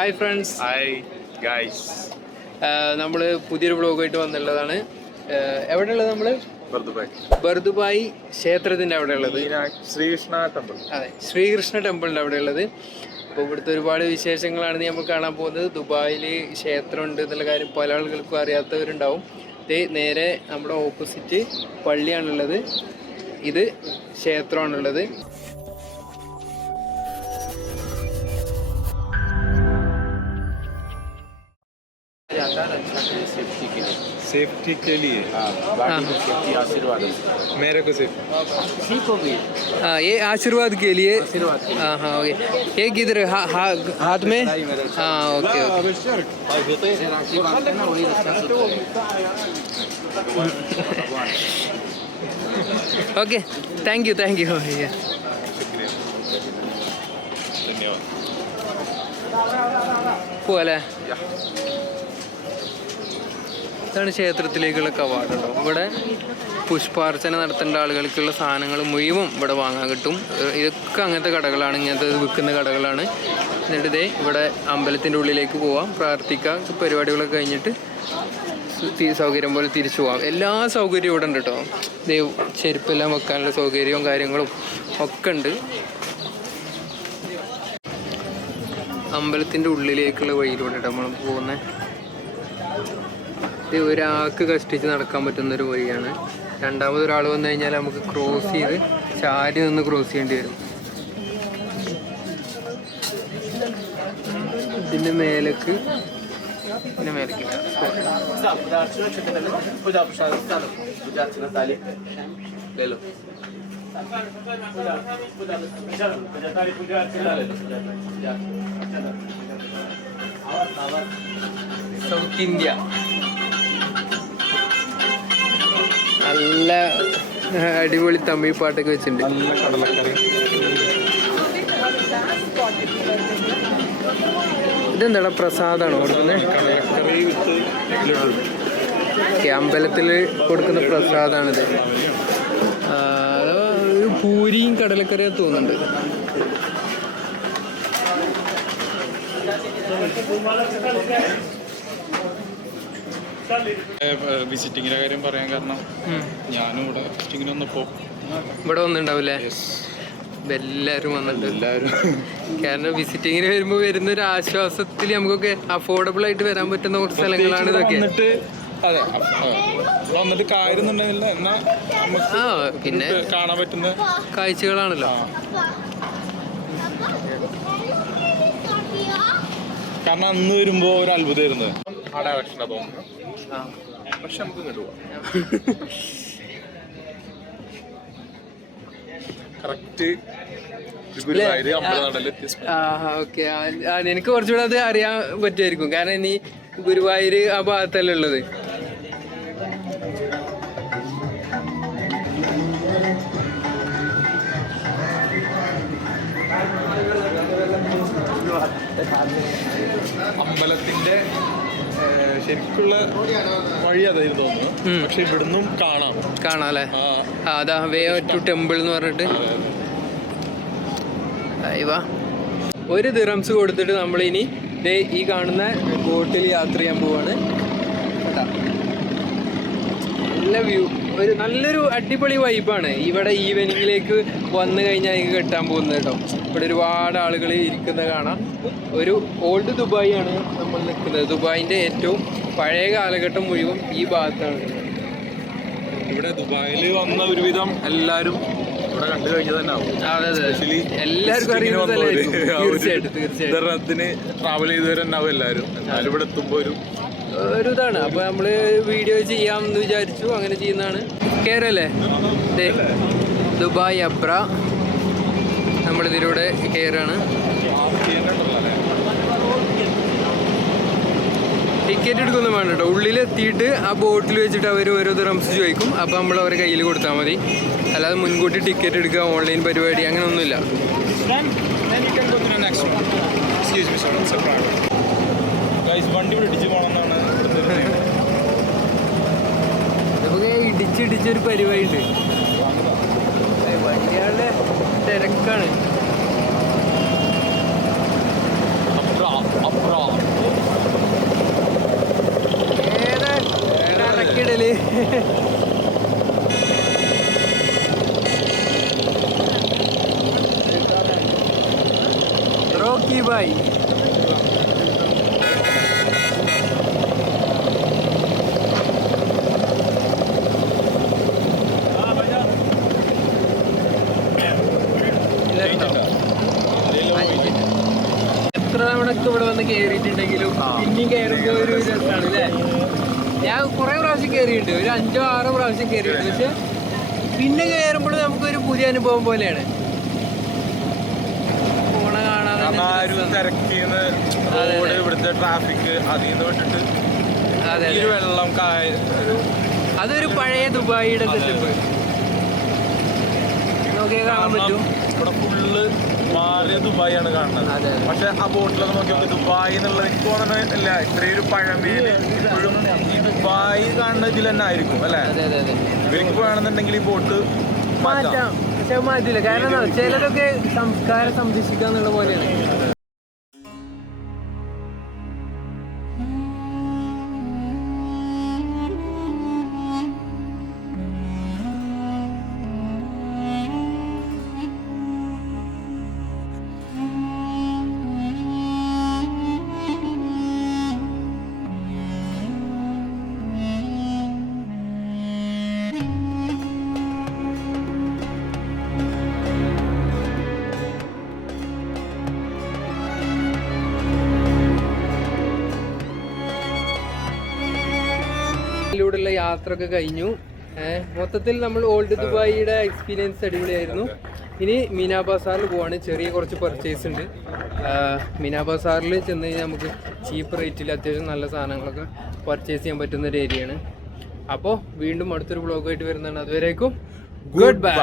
Hi friends. Hi guys. നമ്മൾ പുതിയൊരു വ്ളോഗായിട്ട് വന്നുള്ളതാണ്. എവിടെയുള്ളത് നമ്മൾ? ബർ ദുബായ് ക്ഷേത്രത്തിൻ്റെ അവിടെ ഉള്ളത്. ശ്രീകൃഷ്ണ ടെമ്പിൾ. അതെ, ശ്രീകൃഷ്ണ ടെമ്പിളിൻ്റെ അവിടെ ഉള്ളത്. അപ്പോൾ ഇവിടുത്തെ ഒരുപാട് വിശേഷങ്ങളാണ് നമ്മൾ കാണാൻ പോകുന്നത്. ദുബായിൽ ക്ഷേത്രം ഉണ്ട് എന്നുള്ള കാര്യം പല ആളുകൾക്കും അറിയാത്തവരുണ്ടാവും. ഇത് നേരെ നമ്മുടെ ഓപ്പോസിറ്റ് പള്ളിയാണുള്ളത്, ഇത് ക്ഷേത്രമാണുള്ളത്. सेफ्टी के लिए मेरे को हाँ, ये आशीर्वाद के लिए. हाँ हाँ ओके. ये किधर हाथ में? हाँ ओके ओके. थैंक यू भैया. പോവല്ലേ? ഇതാണ് ക്ഷേത്രത്തിലേക്കുള്ള കവാടം. ഇവിടെ പുഷ്പാർച്ചന നടത്തേണ്ട ആളുകൾക്കുള്ള സാധനങ്ങൾ മുഴുവൻ ഇവിടെ വാങ്ങാൻ കിട്ടും. ഇതൊക്കെ അങ്ങനത്തെ കടകളാണ്, ഇങ്ങനത്തെ വിൽക്കുന്ന കടകളാണ്. എന്നിട്ട് ഇതേ ഇവിടെ അമ്പലത്തിൻ്റെ ഉള്ളിലേക്ക് പോവാം, പ്രാർത്ഥിക്കാം, പരിപാടികളൊക്കെ കഴിഞ്ഞിട്ട് സൗകര്യം പോലെ തിരിച്ചു പോവാം. എല്ലാ സൗകര്യവും ഇവിടെ ഉണ്ട് കേട്ടോ. ചെരുപ്പെല്ലാം വെക്കാനുള്ള സൗകര്യവും കാര്യങ്ങളും ഒക്കെ ഉണ്ട്. അമ്പലത്തിൻ്റെ ഉള്ളിലേക്കുള്ള വഴിയിലൂടെ നമ്മൾ പോകുന്നത്. ഇത് ഒരാൾക്ക് കഷ്ടിച്ച് നടക്കാൻ പറ്റുന്നൊരു വഴിയാണ്. രണ്ടാമതൊരാൾ വന്നു കഴിഞ്ഞാൽ നമുക്ക് ക്രോസ് ചെയ്ത് ചാരി നിന്ന് ക്രോസ് ചെയ്യേണ്ടി വരും. ഇതിൻ്റെ മേലേക്ക് സൗത്ത് ഇന്ത്യ നല്ല അടിപൊളി തമിഴ് പാട്ടൊക്കെ വെച്ചിട്ടുണ്ട്. ഇതെന്താടാ, പ്രസാദാണോ കൊടുക്കുന്നത്? അമ്പലത്തിൽ കൊടുക്കുന്ന പ്രസാദാണിത്. ഒരു പൂരിയും കടലക്കറിയും തോന്നുന്നുണ്ട്. വിസിറ്റിങ്ങിന്റെ കാര്യം പറയാൻ കാരണം ഞാനും ഇവിടെ വിസിറ്റിങ്ങിന് വന്നപ്പോ ഇവിടെ വന്നിട്ടുണ്ടാവില്ലേ? എല്ലാവരും വന്നിട്ടുണ്ട്. കാരണം വിസിറ്റിങ്ങിന് വരുമ്പോൾ വരുന്ന ഒരു ആശ്വാസത്തിൽ നമുക്കൊക്കെ അഫോർഡബിൾ ആയിട്ട് വരാൻ പറ്റുന്ന കുറച്ച് സ്ഥലങ്ങളാണ് ഇതൊക്കെ. വന്നിട്ട് കാര്യന്നുണ്ടെന്നില്ല, എന്നാ പിന്നെ കാണാൻ പറ്റുന്ന കാഴ്ചകളാണല്ലോ. കാരണം അന്ന് വരുമ്പോ ഒരു അത്ഭുതമായിരുന്നു ആ ഡയറക്ഷനാ തോന്നുന്നു. പക്ഷെ നമുക്ക് ഇങ്ങോട്ട് പോവാം. Correct okay. എനിക്ക് കുറച്ചുകൂടെ അത് അറിയാൻ പറ്റുമായിരിക്കും, കാരണം ഇനി ഗുരുവായൂർ ആ ഭാഗത്തല്ലേ ഉള്ളത്. അമ്പലത്തിന്റെ ശരിക്കുള്ള വഴി അതായിരുന്നു തോന്നുന്നു. പക്ഷെ ഇവിടുന്നും കാണാം അല്ലേ? അതാ വേ ടു ടെമ്പിൾ എന്ന് പറഞ്ഞിട്ട്. ഒരു ദിറംസ് കൊടുത്തിട്ട് നമ്മളിനി ഈ കാണുന്ന ബോട്ടിൽ യാത്ര ചെയ്യാൻ പോവാണ്. നല്ല വ്യൂ, നല്ലൊരു അടിപൊളി വൈബാണ്. ഇവിടെ ഈവനിങ്ങിലേക്ക് വന്നു കഴിഞ്ഞാൽ എനിക്ക് കിട്ടാൻ പോകുന്നത് കേട്ടോ. ഇവിടെ ഒരുപാട് ആളുകൾ ഇരിക്കുന്നത് കാണാം. ഒരു ഓൾഡ് ദുബായ് ആണ് നമ്മൾ നിൽക്കുന്നത്. ദുബായിൻ്റെ ഏറ്റവും പഴയ കാലഘട്ടം മുഴുവൻ ഈ ഭാഗത്താണ്. ഇവിടെ ദുബായിൽ വന്ന ഒരുവിധം എല്ലാവരും ഇവിടെ കണ്ടു കഴിഞ്ഞത് തന്നെ ആവും. എല്ലാവർക്കും അറിയുന്നത് തീർച്ചയായിട്ടും ട്രാവൽ ചെയ്തവരുണ്ടാവും എല്ലാവരും. എന്നാലും ഇവിടെ എത്തുമ്പോൾ ഒരു ഇതാണ്. അപ്പോൾ നമ്മൾ വീഡിയോ ചെയ്യാമെന്ന് വിചാരിച്ചു, അങ്ങനെ ചെയ്യുന്നതാണ്. കയറല്ലേ? ദുബായ് അബ്ര നമ്മളിതിലൂടെ കയറാണ്. ടിക്കറ്റ് എടുക്കൊന്നും വേണ്ട കേട്ടോ. ഉള്ളിലെത്തിയിട്ട് ആ ബോട്ടിൽ വെച്ചിട്ട് അവർ ഓരോ ദിറംസ് ചോദിക്കും. അപ്പോൾ നമ്മൾ അവരെ കയ്യിൽ കൊടുത്താൽ മതി. അല്ലാതെ മുൻകൂട്ടി ടിക്കറ്റ് എടുക്കുക, ഓൺലൈൻ പരിപാടി അങ്ങനെ ഒന്നുമില്ല. വണ്ടി ഇടിച്ച് പോകണമെന്നാണ് നമുക്ക് ഇടിച്ചിടിച്ചൊരു പരിപാടി ഉണ്ട്. വണ്ടികളുടെ തിരക്കാണ്. റോക്കി ബായ്. എത്ര തവണക്ക് ഇവിടെ വന്ന് കയറിയിട്ടുണ്ടെങ്കിലും പിന്നെയും കയറുമ്പോ ഒരു രസമാണ് അല്ലേ? ഞാൻ കുറെ പ്രാവശ്യം കയറിയിട്ടുണ്ട്, ഒരു 5-6 പ്രാവശ്യം കയറിയിട്ടുണ്ട്. പക്ഷെ പിന്നെ കയറുമ്പോൾ നമുക്കൊരു പുതിയ അനുഭവം പോലെയാണ്. പോണ കാണാതെ ഇവിടുത്തെ ട്രാഫിക് അതിന്ന് വിട്ടിട്ട് വെള്ളം അതൊരു പഴയ ദുബായിയുടെ സെറ്റപ്പ് നോക്കിയാൽ കാണാൻ പറ്റും. ഇവിടെ ഫുള്ള് മാറിയ ദുബായിയാണ് കാണുന്നത്. പക്ഷെ ആ ബോട്ടിലൊക്കെ നോക്കിയാൽ ദുബായ് എന്നുള്ളത് എനിക്ക് തോന്നണില്ല. ഇത്രയൊരു പഴമയില് ഇപ്പോഴും ഈ ദുബായ് കാണുന്ന ഇതിൽ തന്നെ ആയിരിക്കും അല്ലെ? ഇവർക്ക് വേണമെന്നുണ്ടെങ്കിൽ ഈ ബോട്ട് മാറ്റാം, പക്ഷെ മാറ്റില്ല. കാരണം ചിലതൊക്കെ സംസ്കാരം സംരക്ഷിക്കുക എന്നുള്ള പോലെയാണ്. ിലൂടെയുള്ള യാത്ര ഒക്കെ കഴിഞ്ഞു. മൊത്തത്തിൽ നമ്മൾ ഓൾഡ് ദുബായിയുടെ എക്സ്പീരിയൻസ് അടിപൊളിയായിരുന്നു. ഇനി മീനാ ബസാറിൽ പോവാണ്. ചെറിയ കുറച്ച് പർച്ചേസ് ഉണ്ട്. മീനാ ബസാറിൽ ചെന്ന് കഴിഞ്ഞാൽ നമുക്ക് ചീപ്പ് റേറ്റിൽ അത്യാവശ്യം നല്ല സാധനങ്ങളൊക്കെ പർച്ചേസ് ചെയ്യാൻ പറ്റുന്ന ഒരു ഏരിയയാണ്. അപ്പോൾ വീണ്ടും അടുത്തൊരു വ്ളോഗായിട്ട് വരുന്നതാണ്. അതുവരേക്കും ഗുഡ് ബൈ.